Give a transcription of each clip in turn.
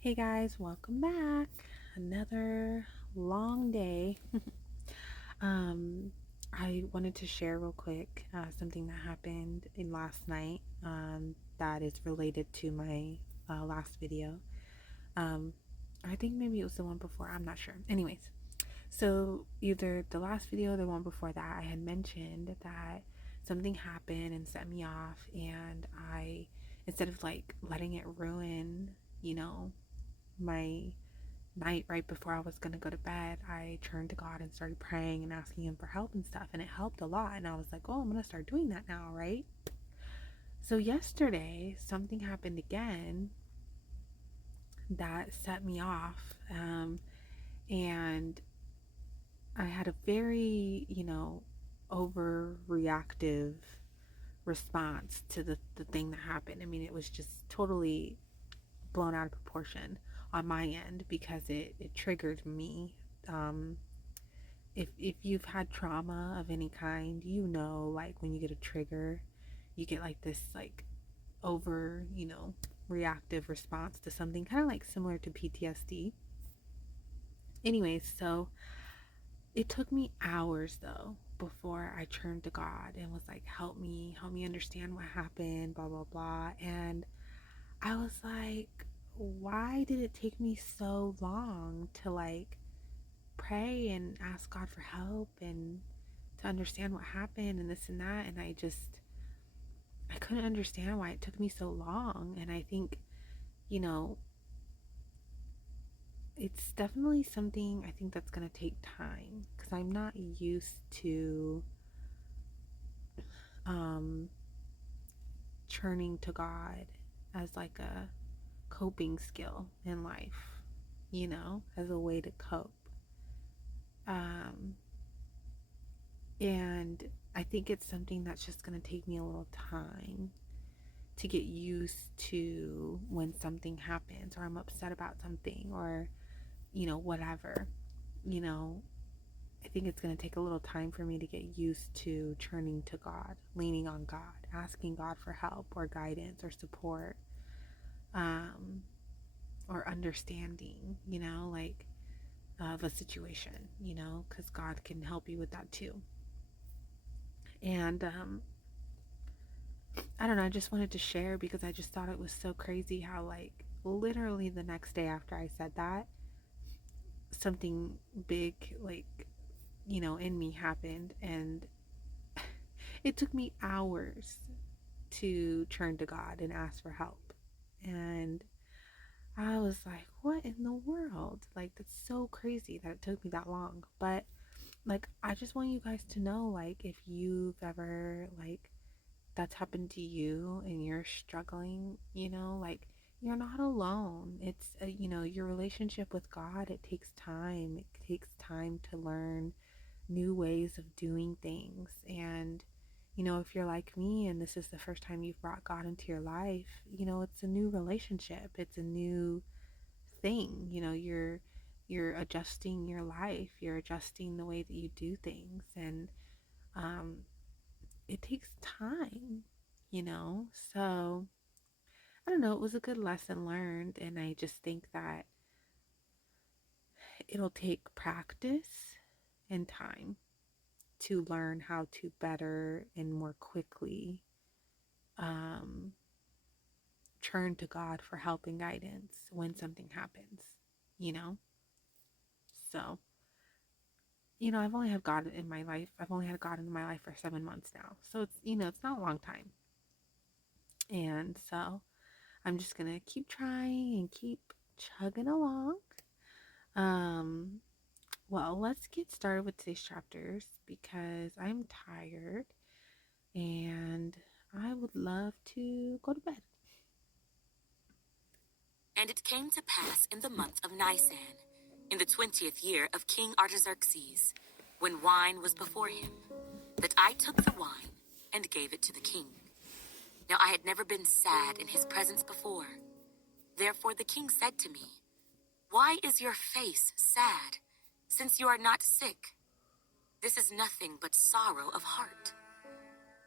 Hey guys, welcome back. Another long day. um, I wanted to share real quick something that happened in last night that is related to my last video. Um, I think maybe it was the one before, I'm not sure. Anyways, so either the last video or the one before that, I had mentioned that something happened and set me off, and instead of like letting it ruin, you know, my night right before I was going to go to bed, I turned to God and started praying and asking Him for help and stuff. And it helped a lot. And I was like, oh, I'm going to start doing that now, right? So yesterday, something happened again that set me off. And I had a very, overreactive response to the thing that happened. I mean, it was just totally blown out of proportion on my end because it triggered me. Um, if you've had trauma of any kind, like when you get a trigger, you get like this like over, reactive response to something kind of like similar to PTSD. Anyways, so it took me hours though before I turned to God and was like, help me understand what happened, blah blah blah. And I was like, why did it take me so long to like pray and ask God for help and to understand what happened and this and that? And I couldn't understand why it took me so long. And I think, you know, it's definitely something I think that's going to take time because I'm not used to um turning to God as like a coping skill in life, as a way to cope. Um and I think it's something that's just going to take me a little time to get used to when something happens or I'm upset about something or, whatever. You know, I think it's going to take a little time for me to get used to turning to God, leaning on God, asking God for help or guidance or support, um, or understanding, like of a situation, because God can help you with that too. And I don't know, I just wanted to share because I just thought it was so crazy how, like, literally the next day after I said that, something big, like, in me happened. And it took me hours to turn to God and ask for help. And I was like, what in the world? Like, that's so crazy that it took me that long. But, like, I just want you guys to know, like, if you've ever, like, that's happened to you and you're struggling, like you're not alone. It's your relationship with God, it takes time. It takes time to learn new ways of doing things. And if you're like me and this is the first time you've brought God into your life, it's a new relationship. It's a new thing. You're adjusting your life. You're adjusting the way that you do things. And um it takes time, you know? So, I don't know, it was a good lesson learned. And I just think that it'll take practice and time to learn how to better and more quickly um, turn to God for help and guidance when something happens, you know? So, I've only had God in my life. I've only had God in my life for 7 months now. So it's not a long time. And so I'm just going to keep trying and keep chugging along. Um, well, let's get started with today's chapters because I'm tired and I would love to go to bed. And it came to pass in the month of Nisan, in the 20th year of King Artaxerxes, when wine was before him, that I took the wine and gave it to the king. Now I had never been sad in his presence before. Therefore the king said to me, "Why is your face sad, since you are not sick? This is nothing but sorrow of heart."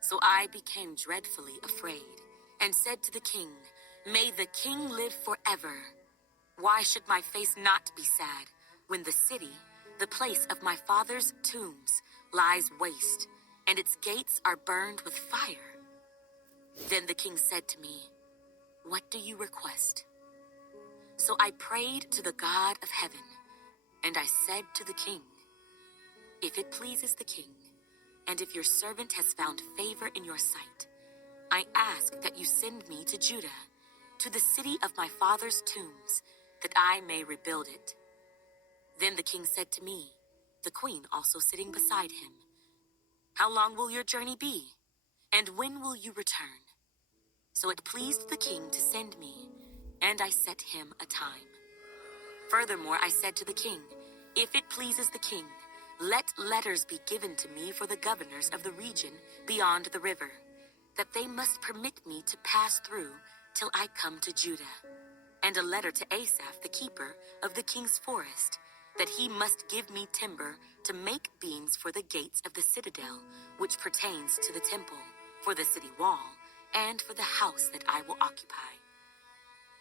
So I became dreadfully afraid, and said to the king, "May the king live forever." Why should my face not be sad when the city, the place of my father's tombs, lies waste, and its gates are burned with fire? Then the king said to me, "What do you request?" So I prayed to the God of heaven, and I said to the king, "If it pleases the king, and if your servant has found favor in your sight, I ask that you send me to Judah, to the city of my father's tombs, that I may rebuild it." Then the king said to me, the queen also sitting beside him, "How long will your journey be? And when will you return?" So it pleased the king to send me, and I set him a time. Furthermore, I said to the king, "If it pleases the king, let letters be given to me for the governors of the region beyond the river, that they must permit me to pass through till I come to Judah, and a letter to Asaph, the keeper of the king's forest, that he must give me timber to make beams for the gates of the citadel, which pertains to the temple, for the city wall, and for the house that I will occupy."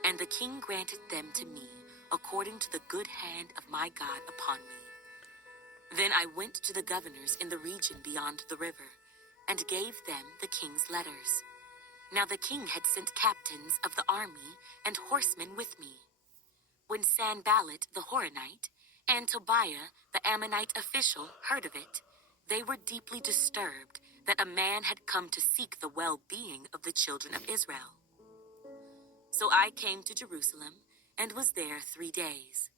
And the king granted them to me according to the good hand of my God upon me. Then I went to the governors in the region beyond the river, and gave them the king's letters. Now the king had sent captains of the army and horsemen with me. When Sanballat the Horonite and Tobiah the Ammonite official heard of it, they were deeply disturbed that a man had come to seek the well-being of the children of Israel. So I came to Jerusalem and was there 3 days.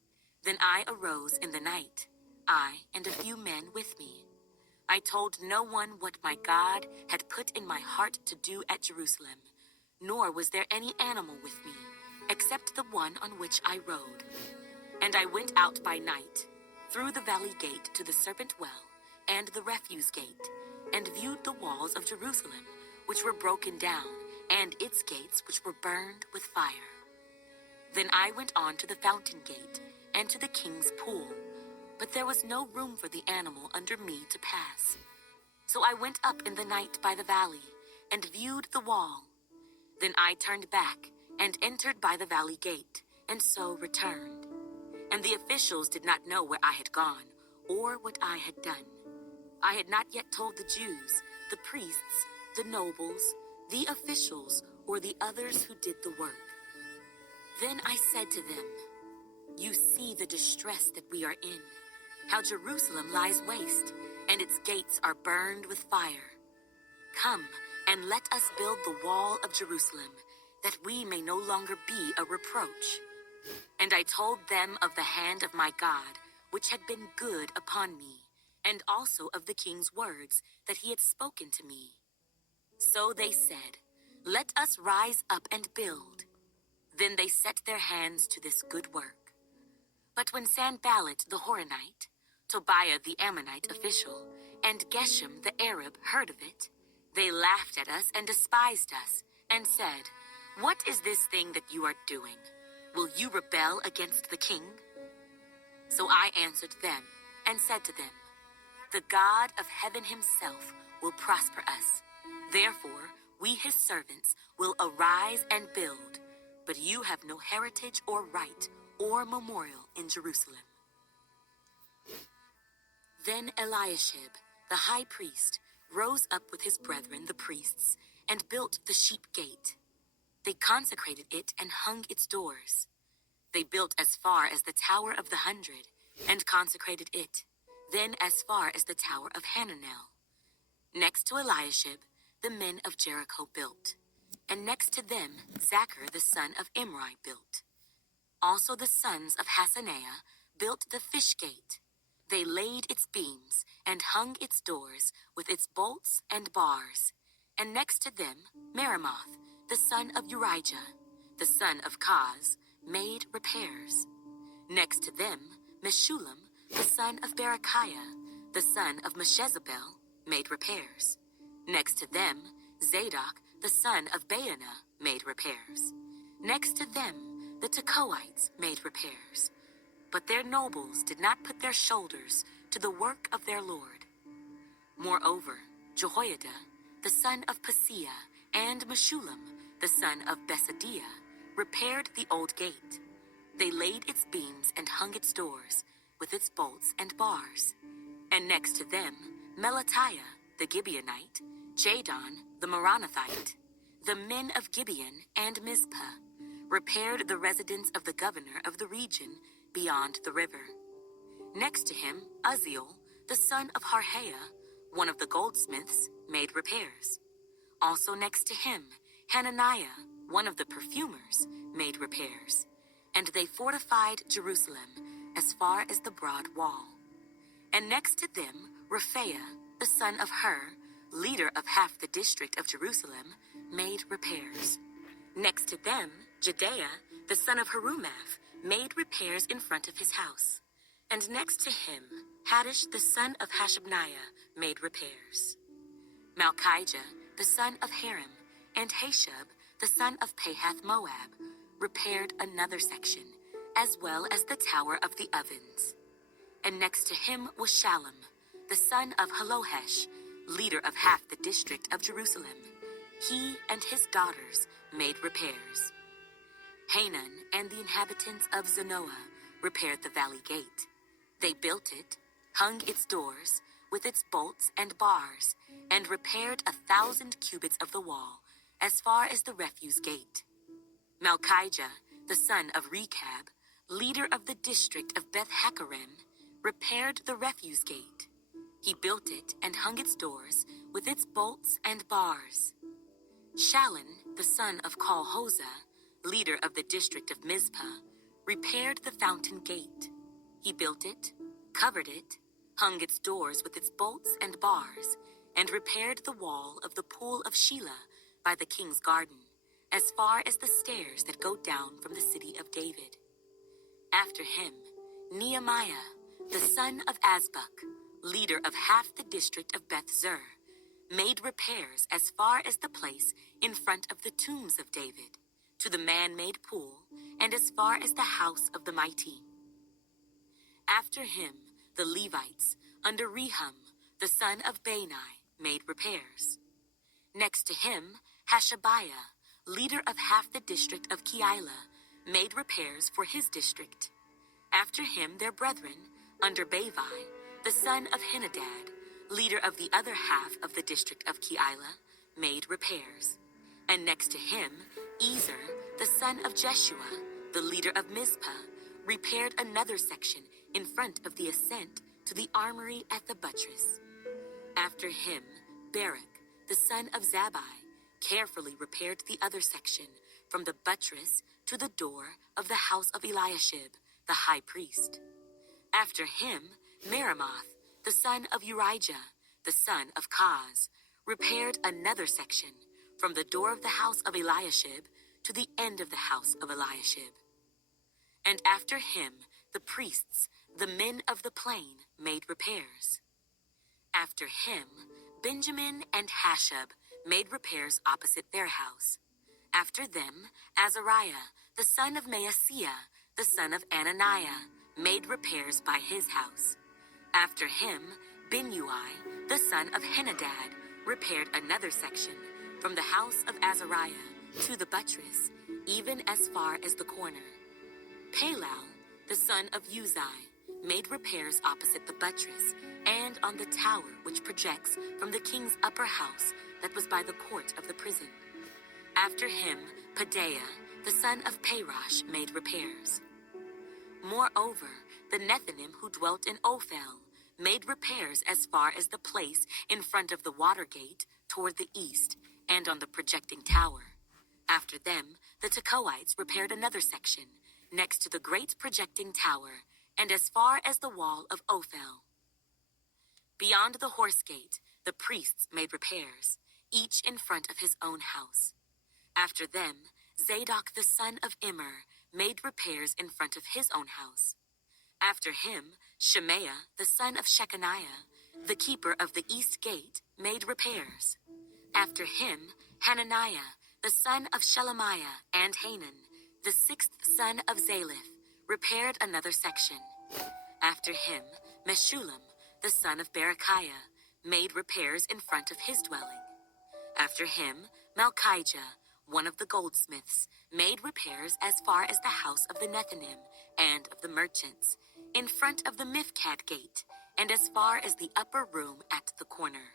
Then I arose in the night, I and a few men with me. I told no one what my God had put in my heart to do at Jerusalem, nor was there any animal with me, except the one on which I rode. And I went out by night, through the valley gate to the serpent well, and the refuse gate, and viewed the walls of Jerusalem, which were broken down, and its gates which were burned with fire. Then I went on to the fountain gate, and to the king's pool, but there was no room for the animal under me to pass. So I went up in the night by the valley, and viewed the wall. Then I turned back, and entered by the valley gate, and so returned. And the officials did not know where I had gone, or what I had done. I had not yet told the Jews, the priests, the nobles, the officials, or the others who did the work. Then I said to them, "You see the distress that we are in, how Jerusalem lies waste, and its gates are burned with fire. Come, and let us build the wall of Jerusalem, that we may no longer be a reproach." And I told them of the hand of my God, which had been good upon me, and also of the king's words that he had spoken to me. So they said, "Let us rise up and build." Then they set their hands to this good work. But when Sanballat the Horonite, Tobiah the Ammonite official, and Geshem the Arab heard of it, they laughed at us and despised us, and said, "What is this thing that you are doing? Will you rebel against the king?" So I answered them and said to them, "The God of heaven himself will prosper us. Therefore, we his servants will arise and build, but you have no heritage or right or memorial in Jerusalem." Then Eliashib, the high priest, rose up with his brethren the priests, and built the sheep gate. They consecrated it and hung its doors. They built as far as the Tower of the 100, and consecrated it, then as far as the Tower of Hananel. Next to Eliashib, the men of Jericho built, and next to them Zachar the son of Imri built. Also the sons of Hasaneah built the fish gate. They laid its beams and hung its doors with its bolts and bars. And next to them Meremoth, the son of Urijah, the son of Kaz, made repairs. Next to them Meshullam, the son of Berechiah, the son of Meshezabel, made repairs. Next to them Zadok, the son of Baana, made repairs. Next to them the Tekoites made repairs. But their nobles did not put their shoulders to the work of their Lord. Moreover, Jehoiada, the son of Paseah, and Meshullam, the son of Besadiah, repaired the old gate. They laid its beams and hung its doors with its bolts and bars. And next to them, Melatiah the Gibeonite, Jadon the Meronothite, the men of Gibeon and Mizpah, repaired the residence of the governor of the region beyond the river. Next to him, Uzziel, the son of Harhaiah, one of the goldsmiths, made repairs. Also next to him, Hananiah, one of the perfumers, made repairs. And they fortified Jerusalem as far as the broad wall. And next to them, Rephaiah, the son of Hur, leader of half the district of Jerusalem, made repairs. Next to them, Jedaiah, the son of Harumaph, made repairs in front of his house. And next to him, Haddish, the son of Hashabniah, made repairs. Malchijah, the son of Harim, and Hashub, the son of Pahath Moab, repaired another section, as well as the tower of the ovens. And next to him was Shallum, the son of Halohesh, leader of half the district of Jerusalem. He and his daughters made repairs. Hanan and the inhabitants of Zanoah repaired the valley gate. They built it, hung its doors with its bolts and bars, and repaired 1,000 cubits of the wall as far as the refuse gate. Malchijah, the son of Rechab, leader of the district of Beth-Hakerem, repaired the refuse gate. He built it and hung its doors with its bolts and bars. Shallun, the son of Col-Hozeh, leader of the district of Mizpah, repaired the fountain gate. He built it, covered it, hung its doors with its bolts and bars, and repaired the wall of the pool of Shelah by the king's garden, as far as the stairs that go down from the city of David. After him, Nehemiah, the son of Azbuk, leader of half the district of Beth-Zur, made repairs as far as the place in front of the tombs of David, to the man-made pool, and as far as the house of the mighty. After him, the Levites, under Rehum, the son of Bani, made repairs. Next to him, Hashabiah, leader of half the district of Keilah, made repairs for his district. After him, their brethren, under Bavi, the son of Henadad, leader of the other half of the district of Keilah, made repairs. And next to him, Ezer, the son of Jeshua, the leader of Mizpah, repaired another section in front of the ascent to the armory at the buttress. After him, Barak, the son of Zabbai, carefully repaired the other section from the buttress to the door of the house of Eliashib, the high priest. After him, Meremoth, the son of Urijah, the son of Kaz, repaired another section from the door of the house of Eliashib to the end of the house of Eliashib. And after him, the priests, the men of the plain, made repairs. After him, Benjamin and Hashub made repairs opposite their house. After them, Azariah, the son of Maaseiah, the son of Ananiah, made repairs by his house. After him, Binnui, the son of Henadad, repaired another section from the house of Azariah to the buttress, even as far as the corner. Palal, the son of Uzai, made repairs opposite the buttress and on the tower which projects from the king's upper house that was by the court of the prison. After him, Pedaiah, the son of Parosh, made repairs. Moreover, the Nethinim who dwelt in Ophel made repairs as far as the place in front of the water gate toward the east and on the projecting tower. After them, the Tekoites repaired another section next to the great projecting tower and as far as the wall of Ophel. Beyond the horse gate, the priests made repairs, each in front of his own house. After them, Zadok the son of Immer made repairs in front of his own house. After him, Shemaiah the son of Shechaniah, the keeper of the east gate, made repairs. After him, Hananiah the son of Shelemiah and Hanan, the sixth son of Zaliph, repaired another section. After him, Meshullam the son of Berechiah made repairs in front of his dwelling. After him, Malchijah, one of the goldsmiths, made repairs as far as the house of the Nethinim and of the merchants, in front of the Mifkad gate, and as far as the upper room at the corner.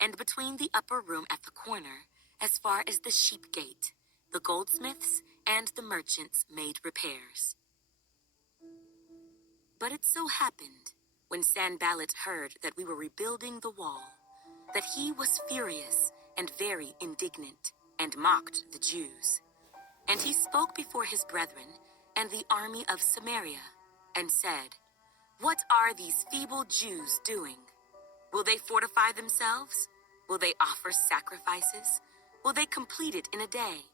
And between the upper room at the corner, as far as the sheep gate, the goldsmiths and the merchants made repairs. But it so happened, when Sanballat heard that we were rebuilding the wall, that he was furious and very indignant, and mocked the Jews. And he spoke before his brethren and the army of Samaria, and said, "What are these feeble Jews doing? Will they fortify themselves? Will they offer sacrifices? Will they complete it in a day?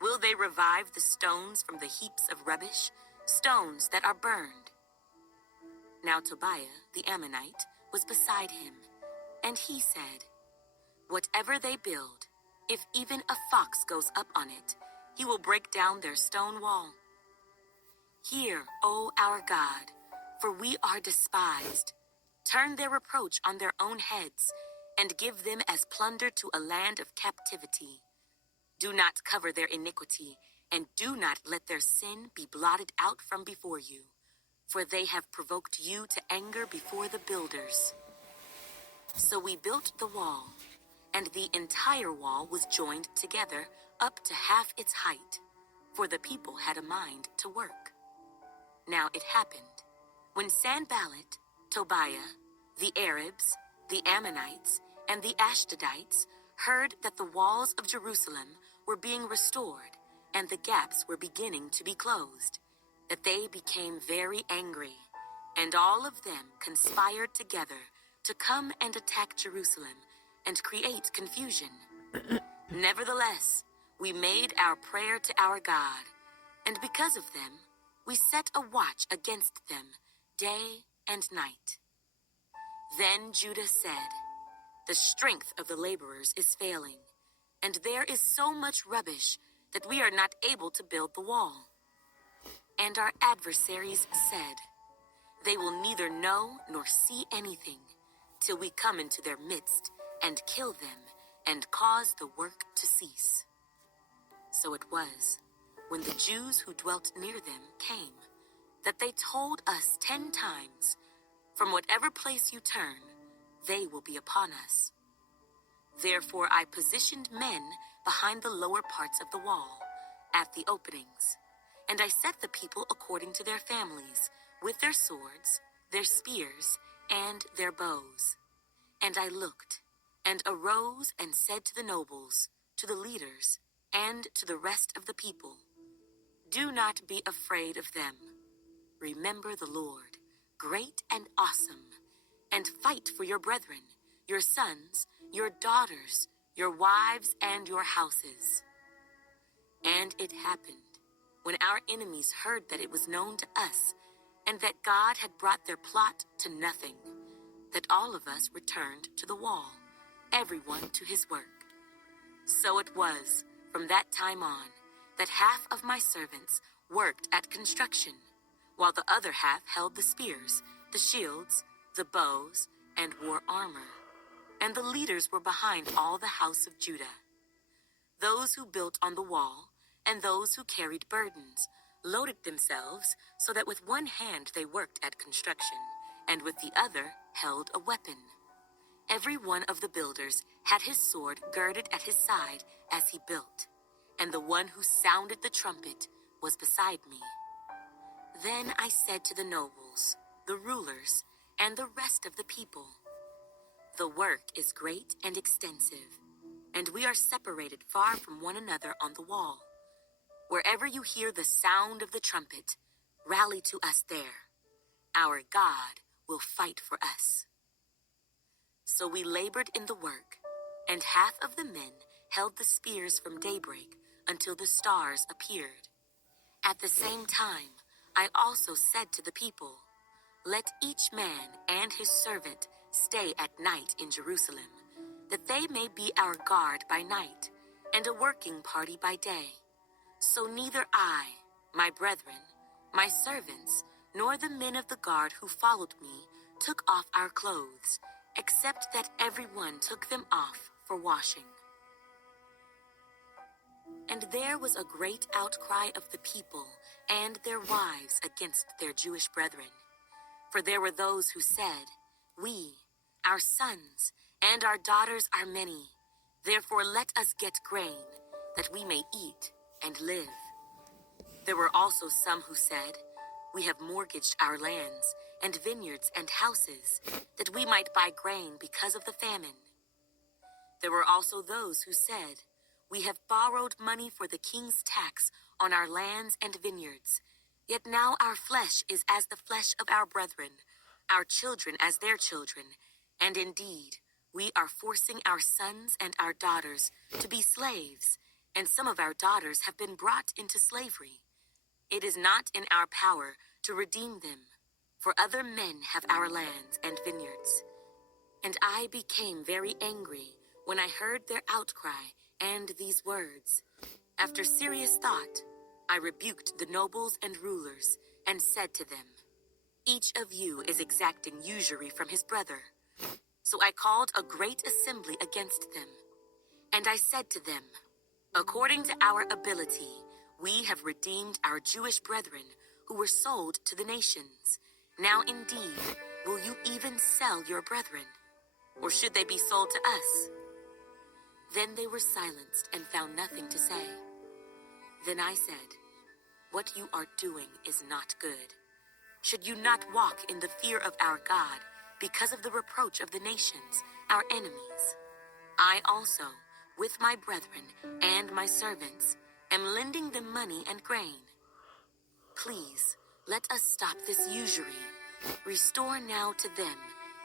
Will they revive the stones from the heaps of rubbish, stones that are burned?" Now Tobiah, the Ammonite, was beside him, and he said, "Whatever they build, if even a fox goes up on it, he will break down their stone wall. Hear, O our God, for we are despised. Turn their reproach on their own heads, and give them as plunder to a land of captivity. Do not cover their iniquity, and do not let their sin be blotted out from before you, for they have provoked you to anger before the builders." So we built the wall, and the entire wall was joined together up to half its height, for the people had a mind to work. Now it happened, when Sanballat, Tobiah, the Arabs, the Ammonites, and the Ashdodites heard that the walls of Jerusalem were being restored and the gaps were beginning to be closed, that they became very angry, and all of them conspired together to come and attack Jerusalem and create confusion. Nevertheless, we made our prayer to our God, and because of them, we set a watch against them day and night. Then Judah said, "The strength of the laborers is failing, and there is so much rubbish that we are not able to build the wall." And our adversaries said, "They will neither know nor see anything till we come into their midst and kill them and cause the work to cease." So it was, when the Jews who dwelt near them came, that they told us 10 times, "From whatever place you turn, they will be upon us." Therefore I positioned men behind the lower parts of the wall, at the openings, and I set the people according to their families, with their swords, their spears, and their bows. And I looked, and arose and said to the nobles, to the leaders, and to the rest of the people, "Do not be afraid of them. Remember the Lord, great and awesome, and fight for your brethren, your sons, your daughters, your wives, and your houses." And it happened, when our enemies heard that it was known to us, and that God had brought their plot to nothing, that all of us returned to the wall, everyone to his work. So it was, from that time on, that half of my servants worked at construction, while the other half held the spears, the shields, the bows, and wore armor. And the leaders were behind all the house of Judah. Those who built on the wall, and those who carried burdens, loaded themselves so that with one hand they worked at construction, and with the other held a weapon. Every one of the builders had his sword girded at his side as he built, and the one who sounded the trumpet was beside me. Then I said to the nobles, the rulers, and the rest of the people, "The work is great and extensive, and we are separated far from one another on the wall. Wherever you hear the sound of the trumpet, rally to us there. Our God will fight for us." So we labored in the work, and half of the men held the spears from daybreak until the stars appeared. At the same time, I also said to the people, "Let each man and his servant stay at night in Jerusalem, that they may be our guard by night, and a working party by day. So neither I, my brethren, my servants, nor the men of the guard who followed me took off our clothes, except that everyone took them off for washing." And there was a great outcry of the people and their wives against their Jewish brethren. For there were those who said, "We, our sons, and our daughters are many. Therefore let us get grain, that we may eat and live." There were also some who said, "We have mortgaged our lands and vineyards and houses, that we might buy grain because of the famine." There were also those who said, "We have borrowed money for the king's tax on our lands and vineyards. Yet now our flesh is as the flesh of our brethren, our children as their children. And indeed, we are forcing our sons and our daughters to be slaves, and some of our daughters have been brought into slavery. It is not in our power to redeem them, for other men have our lands and vineyards." And I became very angry when I heard their outcry and these words. After serious thought, I rebuked the nobles and rulers and said to them, "Each of you is exacting usury from his brother." So I called a great assembly against them. And I said to them, "According to our ability, we have redeemed our Jewish brethren who were sold to the nations. Now indeed, will you even sell your brethren? Or should they be sold to us?" Then they were silenced and found nothing to say. Then I said, "What you are doing is not good. Should you not walk in the fear of our God because of the reproach of the nations, our enemies? I also, with my brethren and my servants, am lending them money and grain. Please, let us stop this usury. Restore now to them,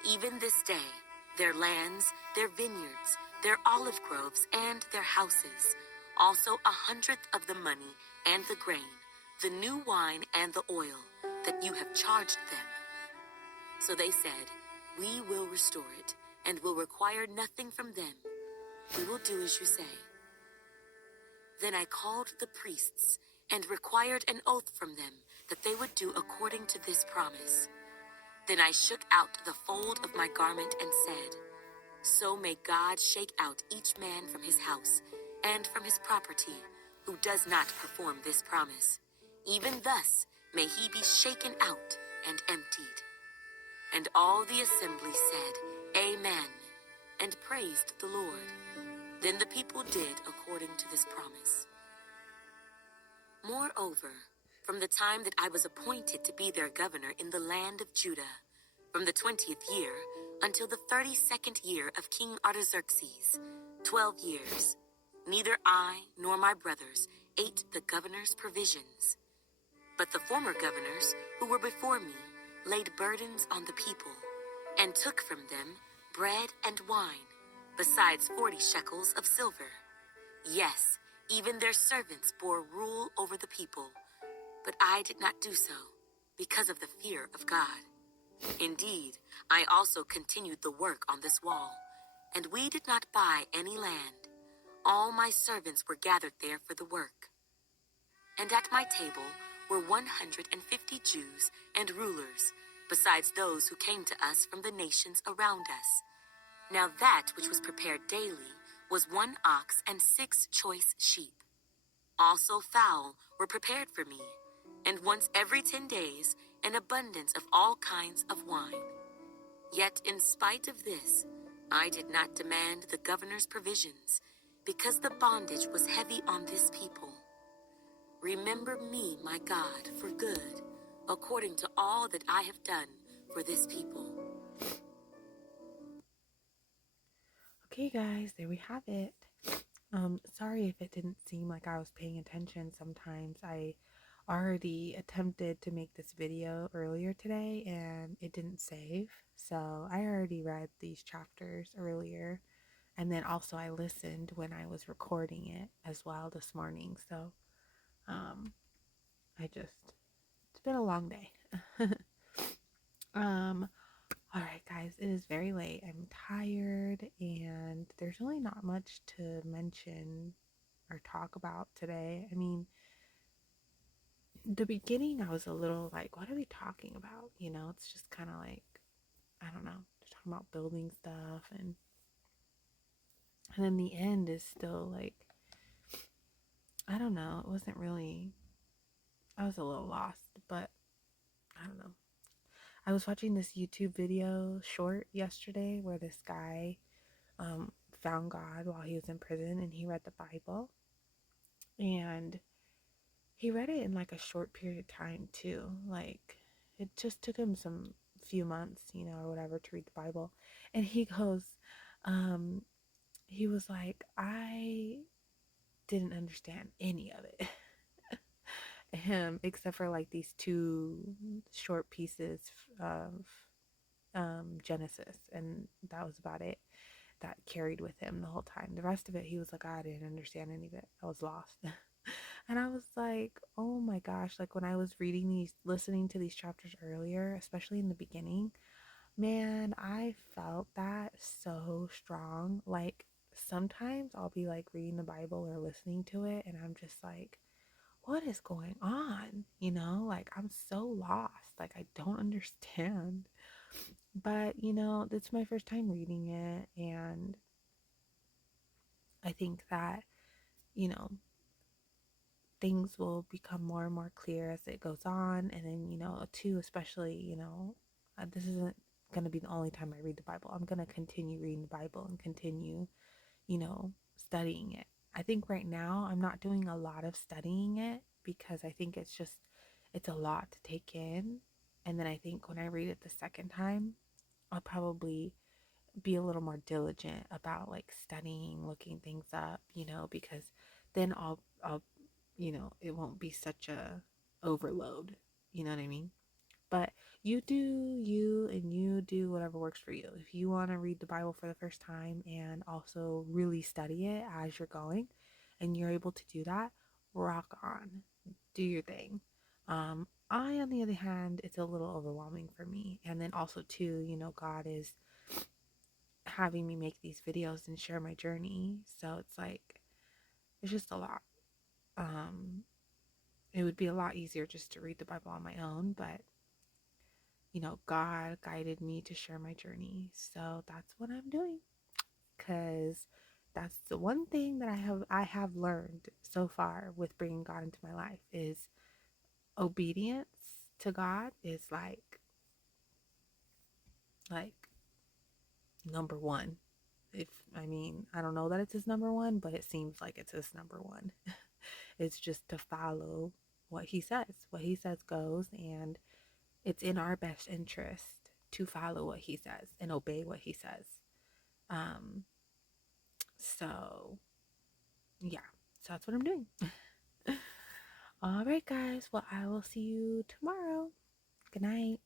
even this day, their lands, their vineyards, their olive groves, and their houses, also 100th of the money and the grain, the new wine and the oil that you have charged them." So they said, "We will restore it, and will require nothing from them. We will do as you say." Then I called the priests and required an oath from them that they would do according to this promise. Then I shook out the fold of my garment and said, "So may God shake out each man from his house and from his property who does not perform this promise. Even thus may he be shaken out and emptied." And all the assembly said, "Amen," and praised the Lord. Then the people did according to this promise. Moreover, from the time that I was appointed to be their governor in the land of Judah, from the 20th year until the 32nd year of King Artaxerxes, 12 years, neither I nor my brothers ate the governor's provisions. But the former governors who were before me laid burdens on the people, and took from them bread and wine, besides 40 shekels of silver. Yes, even their servants bore rule over the people, but I did not do so, because of the fear of God. Indeed, I also continued the work on this wall, and we did not buy any land. All my servants were gathered there for the work. And at my table were 150 Jews and rulers, besides those who came to us from the nations around us. Now that which was prepared daily was 1 ox and 6 choice sheep. Also fowl were prepared for me, and once every 10 days an abundance of all kinds of wine. Yet in spite of this, I did not demand the governor's provisions, because the bondage was heavy on this people. Remember me, my God, for good, according to all that I have done for this people. Okay, guys, there we have it. Sorry if it didn't seem like I was paying attention sometimes. I already attempted to make this video earlier today and it didn't save. So I already read these chapters earlier. And then also I listened when I was recording it as well this morning. So um it's been a long day. um all right, guys, it is very late. I'm tired and there's really not much to mention or talk about today. I mean, the beginning I was a little like, what are we talking about? You know, it's just kind of like, I don't know, just talking about building stuff, and then the end is still like I don't know. It wasn't really, I was a little lost, but I don't know. I was watching this YouTube video short yesterday where this guy um, found God while he was in prison and he read the Bible. And he read it in like a short period of time too. Like it just took him some few months, or whatever to read the Bible. And he goes, um, he was like, I didn't understand any of it. Except for like these two short pieces of Genesis, and that was about it. That carried with him the whole time. The rest of it, he was like, I didn't understand any of it. I was lost. And I was like, oh my gosh, like when I was reading listening to these chapters earlier, especially in the beginning, man, I felt that so strong. Like sometimes I'll be like reading the Bible or listening to it, and I'm just like, what is going on? Like I'm so lost. Like I don't understand. But, it's my first time reading it, and I think that, you know, things will become more and more clear as it goes on. And then, too, especially, this isn't going to be the only time I read the Bible. I'm going to continue reading the Bible and continue, studying it. I think right now I'm not doing a lot of studying it because I think it's a lot to take in. And then I think when I read it the second time, I'll probably be a little more diligent about like studying, looking things up, because then I'll it won't be such a overload. You know what I mean? But you do you, and you do whatever works for you. If you want to read the Bible for the first time and also really study it as you're going and you're able to do that, rock on. Do your thing. I, on the other hand, it's a little overwhelming for me. And then also, too, God is having me make these videos and share my journey. So it's like, it's just a lot. Um, it would be a lot easier just to read the Bible on my own, but God guided me to share my journey. So that's what I'm doing, cuz that's the one thing that I have learned so far with bringing God into my life is obedience to God is like number 1. If I mean, I don't know that it's his number 1, but it seems like it's his number 1. It's just to follow what he says. What he says goes, and it's in our best interest to follow what he says and obey what he says. Um, so yeah, so that's what I'm doing. All right, guys. Well, I will see you tomorrow. Good night.